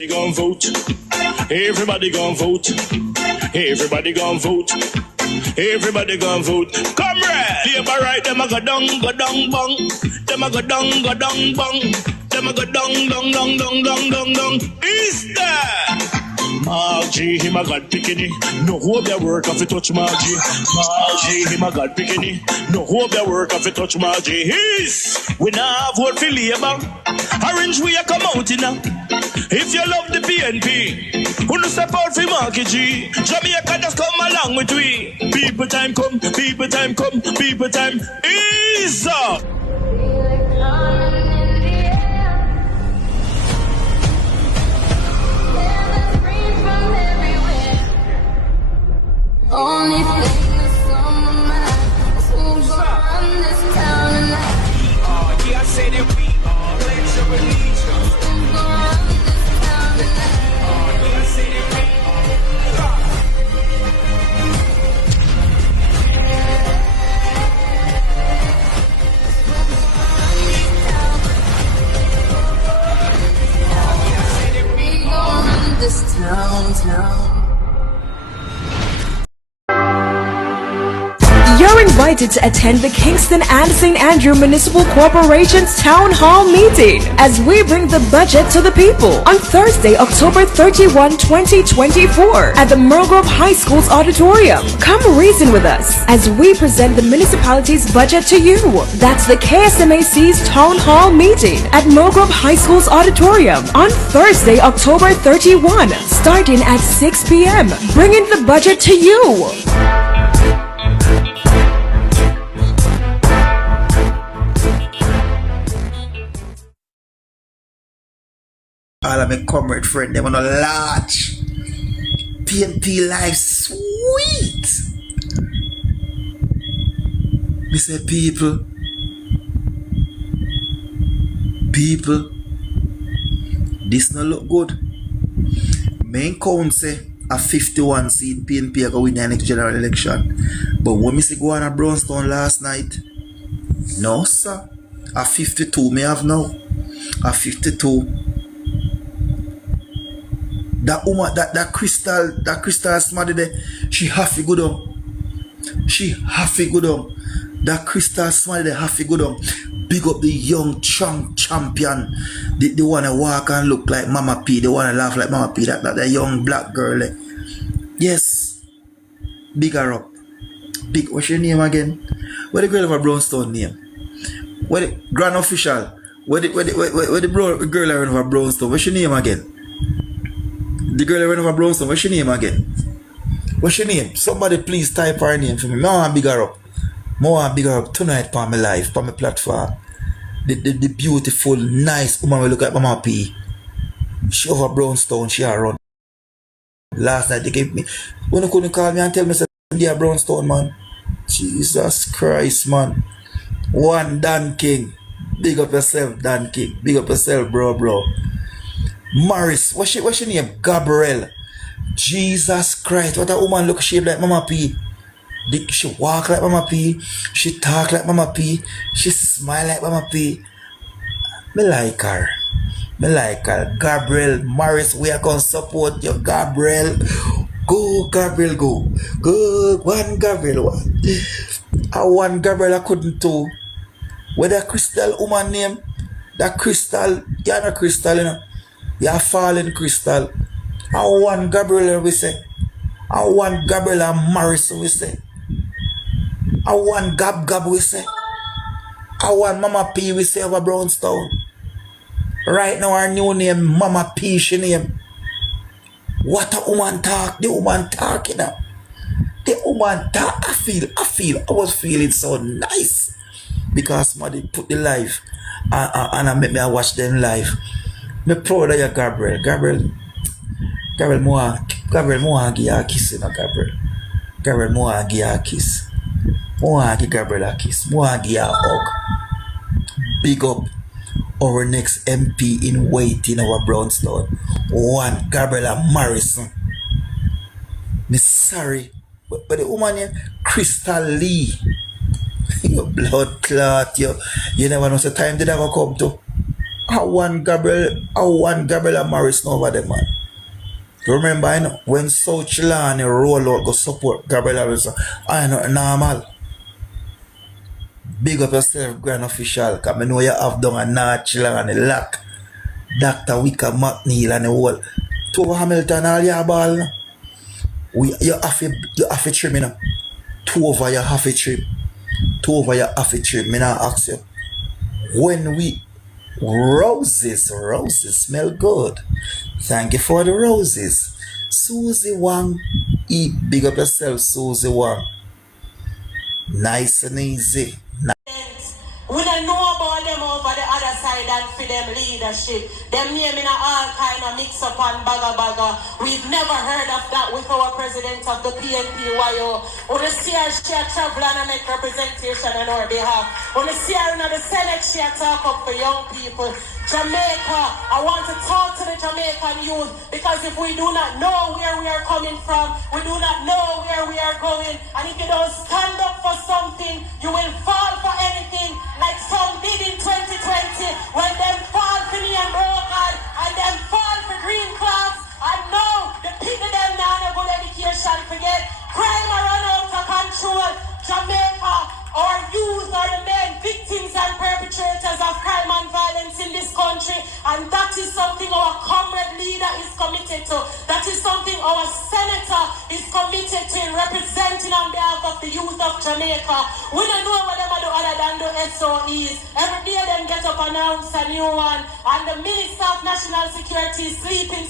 Gon' vote. Everybody gon' vote. Everybody gon' vote. Everybody gon' vote. Comrade! Labor right, them a go down, bang. Them a go down, bang. Them a go down. Is that? Margie, him a God picking. No hope their work if you touch Margie. Margie, him a God picking. No hope their work if you touch Margie. His, we now vote for Labour. Orange we a come out in now. If you love the PNP, who no step out for Marky G. Jamaica just come along with we. People time come, people time come, people time is up. Only thing that's on my mind is who's gonna run this town tonight. Yeah, I say that we are. Pledge your allegiance. Who's gonna run this town tonight? Yeah, I say that we We gonna run this town. You're invited to attend the Kingston and St. Andrew Municipal Corporation's Town Hall meeting as we bring the budget to the people on Thursday, October 31, 2024 at the Mulgrove High School's auditorium. Come reason with us as we present the municipality's budget to you. That's the KSMAC's Town Hall meeting at Mulgrove High School's auditorium on Thursday, October 31, starting at 6 p.m. Bringing the budget to you. All of my comrade friend, them on a large PNP life sweet. Me say people, this no look good. Main count say a 51 seat PNP go win the next general election. But when me see go on a Brownstone last night, no sir, a 52 me have now, a 52. That woman, that crystal smarty there, she have to go down. She have to go down. That crystal smarty there have to go down. Big up the young champion. They wanna walk and look like Mama P. They wanna laugh like Mama P. That young black girl. Yes. Big her up. Big. What's your name again? What the girl of a Brownstone name? What the grand official? What the girl of a Brownstone? What's your name again? The girl went over Brownstone, what's your name again? What's your name? Somebody please type her name for me. I want to big her up. I want to big her up tonight for my life, for my platform. The beautiful, nice woman we look at Mama P. She over Brownstone, she a run. Last night they gave me. When you couldn't call me and tell me they are Brownstone, man. Jesus Christ, man. One Dan King. Big up yourself, Dan King. Big up yourself, bro. Morris, what's your name? Gabrielle. Jesus Christ, what a woman look shaped like Mama P. She walk like Mama P. She talk like Mama P. She smile like Mama P. Me like her. Gabrielle, Morris, we are gonna support you, Gabrielle. Go, Gabrielle, go. Go, one Gabrielle, one. I want Gabrielle, I couldn't do. What that crystal woman name? That crystal, you're not crystal, you know. You're falling crystal. I want Gabrielle, we say. I want Gabrielle and Morris, we say. I want Gab, we say. I want Mama P, we say, over Brownstone. Right now, our new name, Mama P, she name. What a woman talk. The woman talking now. The woman talk. I was feeling so nice. Because somebody put the live. And I make me watch them live. Me proud of you, Gabrielle. Gabrielle, more give you a kiss, you know, Gabrielle. Gabrielle, more give you a kiss. More give Gabrielle a kiss. More give you a hug. Big up our next MP in waiting, our Brownstone. One, Gabriella Morrison. Me sorry, but the woman named Crystal Lee. You blood clot, you never know the time did ever come to. I want Gabriel Morris over there, man. Remember, I know, when South Chilani roll out go support Gabriel Harris, I know normal. Big up yourself, grand official, because I know you have done a North Chilani lock. Dr. Wicca McNeil and the whole. Tova Hamilton, all your ball. You have to trim, you know. Tova, you have to trim. Tova, you have to trim. Me now ask you. When we roses smell good. Thank you for the roses. Susie Wang, big up yourself, Susie Wang. Nice and easy. We don't know about them over the other side and for them leadership. Them naming all kind of mix up and baga. We've never heard of that with our president of the PNP, YO. When the see her, she travel and make representation on our behalf. When the see her in the Senate, she talk up for young people. Jamaica, I want to talk to the Jamaican youth because if we do not know where we are coming from, we do not know where we are going, and if you don't stand up for something, you will fall for anything, like some did in 2020 when them fall for me and broken and them fall for green clouds. And now the people them now have good education forget crime are run out of control. Jamaica, our youth are the main victims and perpetrators of crime and violence in this country, and that is something our comrade leader is committed to. That is something our senator is committed to in representing on behalf of the youth of Jamaica. We don't know what them do other than do SOEs. Every day them get up and announce a new one, and the Minister of National Security is sleeping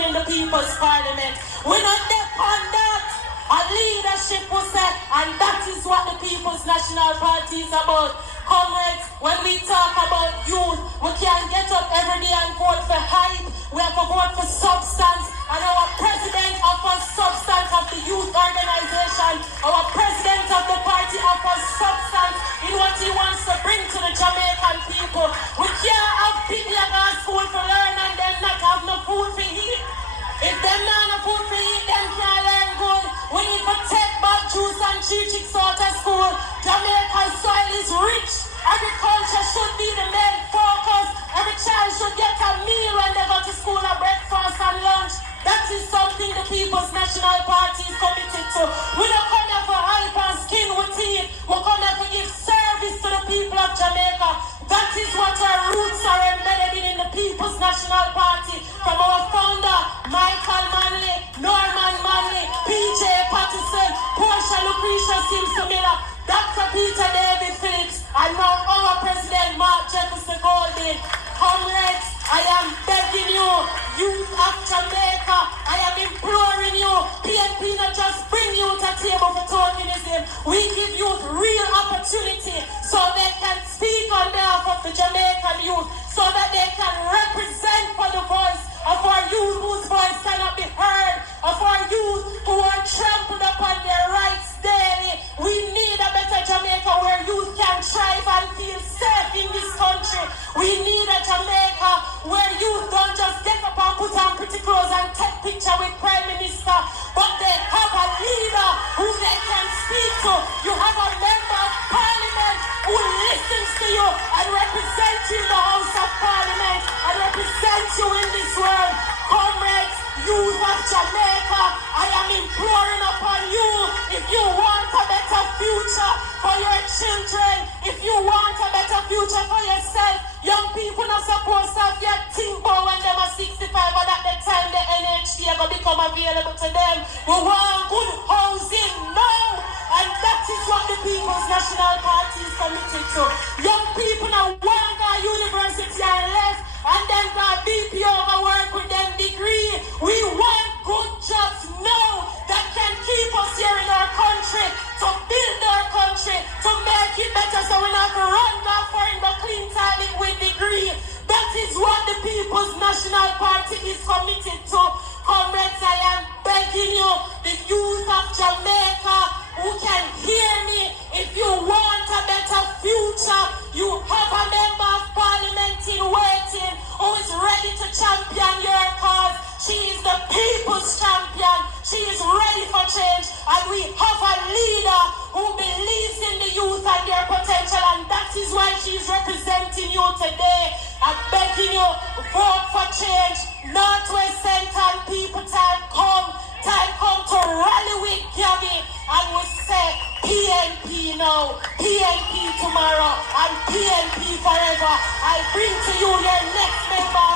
in the People's Parliament. We not depend on that. A leadership was set, and that is what the People's National Party is about. Comrades, when we talk about youth, we can't get up every day and vote for hype. We have to vote for substance, and our president offers substance of the youth organization. Our president of the party offers substance in what he wants to bring to the Jamaican people. We can't have people that go to school for learn and then not have no food for eat. If them not have food for eat, them can't learn good. We need to take back juice and chichik out of school. Jamaican soil is rich. Agriculture should be the main focus. Every child should get a meal when they go to school, a breakfast and lunch. That is something the People's National Party is committed to. We don't come here for hype and skin with teeth. We come here to give service to the people of Jamaica. That is what our roots are embedded in the People's National Party. From our founder, Michael Manley, Norman Manley, PJ Patterson, Portia Lucretia Simpson-Miller, Dr. Peter David Phillips, and now our President Mark Jefferson Golding. Comrades, I am begging you, youth of Jamaica, I am imploring you, PNP not just bring you to the table for tokenism. We give youth real opportunity so they can speak on behalf of the Jamaican youth, so that they can represent for the voice of our youth whose voice cannot be heard, of our youth who are trampled upon their rights daily. We need a better Jamaica where youth can thrive and feel safe in this country. We need a Jamaica where youth don't just get up and put on pretty clothes and take picture with Prime Minister, but they have a leader who they can speak to. You have a member of Parliament who listens to you and represents you in the House of Parliament and represents you in this world. Comrades, youth of Jamaica, I am imploring upon you, if you want a better future for your children, if you want a better future for yourself, young people are supposed to have their timber when they are 65, and at the time the NHT are going to become available to them. We want good housing now, and that is what the People's National Party is committed to. Young people now want to university and left, and then go BPO and work with them degree. We want good jobs now that can keep us here in our country, to build our country, to make it better so we not run back for in the clean toilet with degree. That is what the People's National Party is committed to. Comrades, I am begging you, the youth of Jamaica who can hear me, if you want a better future, you have a member of Parliament in waiting who is ready to champion your cause. She is the people's champion. She is ready for change, and we have a leader who believes in the youth and their potential, and that is why she is representing you today. I'm begging you, vote for change. Northwest Central people, time come to rally with Gabby. And we say PNP now, PNP tomorrow, and PNP forever. I bring to you your next member